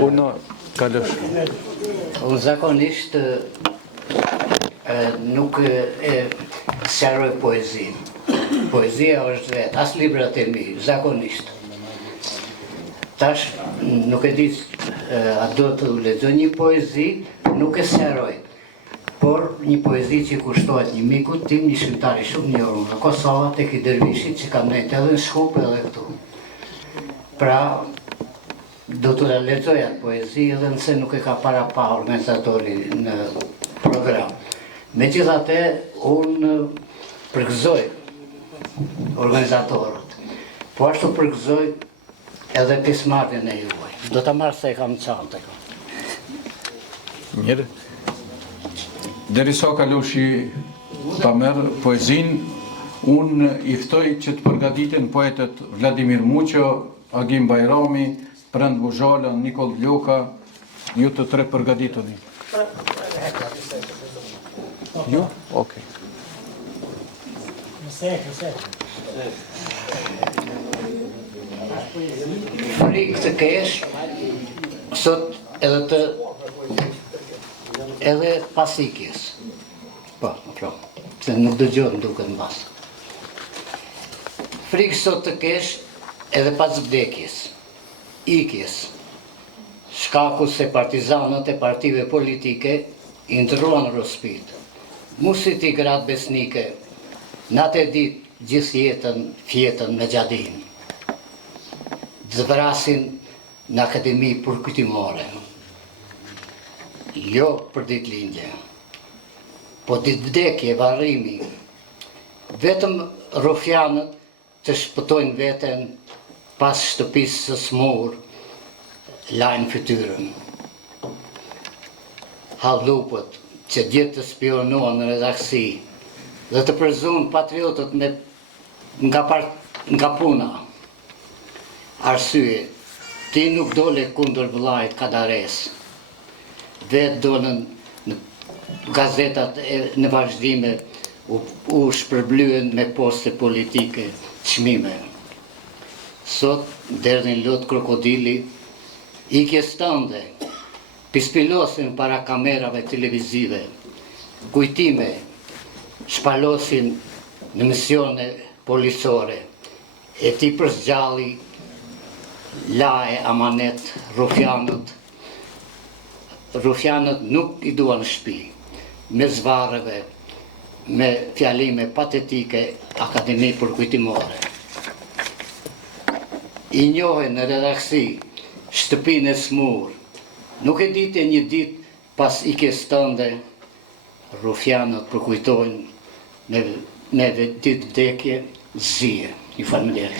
Unë kalësh. Unë zakonisht nuk sjaroj poezin. Poezia është vetë, as librat e mi, zakonisht. Tash, nuk e di a do të lexoj një poezi, nuk e sjaroj. Por një poezi që kushtohet një mikut tim, një shqiptari shumë njohur nga Kosova, tek i Dervishit, që kam nejtë edhe në Shkup edhe këtu. Pra, do të lexoj atë poezi edhe nëse nuk e ka para pa organizatori në program. Megjithatë, unë përgëzoj organizatorët, po ashtu përgëzoj edhe pjesëmarrjen e juaj. Do ta marr se e kam çantë. Mirë. Derisa Kaloshi ta merr poezin, unë i ftoj që të përgatiten poetët Vladimir Muqo, Agim Bajrami, Prand Buzhala, Nikol Vloka, ju të tre përgatituni. Ju? Okej. Frikë të kesh, sot edhe pas ikjes. Po, se nuk dëgjohet duket mbas. Frikë sot të kesh edhe pas vdekjes, ikjes. Shkaku se partizanët e partive politike i ndërruan rospit. Musit i gratë besnike, natë e ditë gjithë jetën, fjetën me gjadin. Zbrasin në akademi përkujtimore. Jo për ditë lindje, po ditë vdekje, varrimi. Vetëm rufjanët të shpëtojnë veten pas shtëpisë së smur, lajnë fytyrën. Hallupët që djetë të spionuan në redaksi dhe të përzuan patriotët nga puna. Arsye, ti nuk dole kundër vllajt Kadares. Vetë dolën në gazetat në vazhdime u shpërblyen me poste politike, çmime. Sot, derdhin lot krokodili, ikjes tënde, pispilosin para kamerave televizive, kujtime, shpalosin në misione policore, e ti përzgjalli, laje amanet, rufjanët nuk i duan shtëpi, me zvarreve, me fjalime patetike, akademi përkujtimore. I njohen në redaksi, shtëpinë e smur, nuk e ditë një ditë pas ikjes tënde, rufjanët përkujtojnë me ditë vdekje, zije. Ju falenderoj.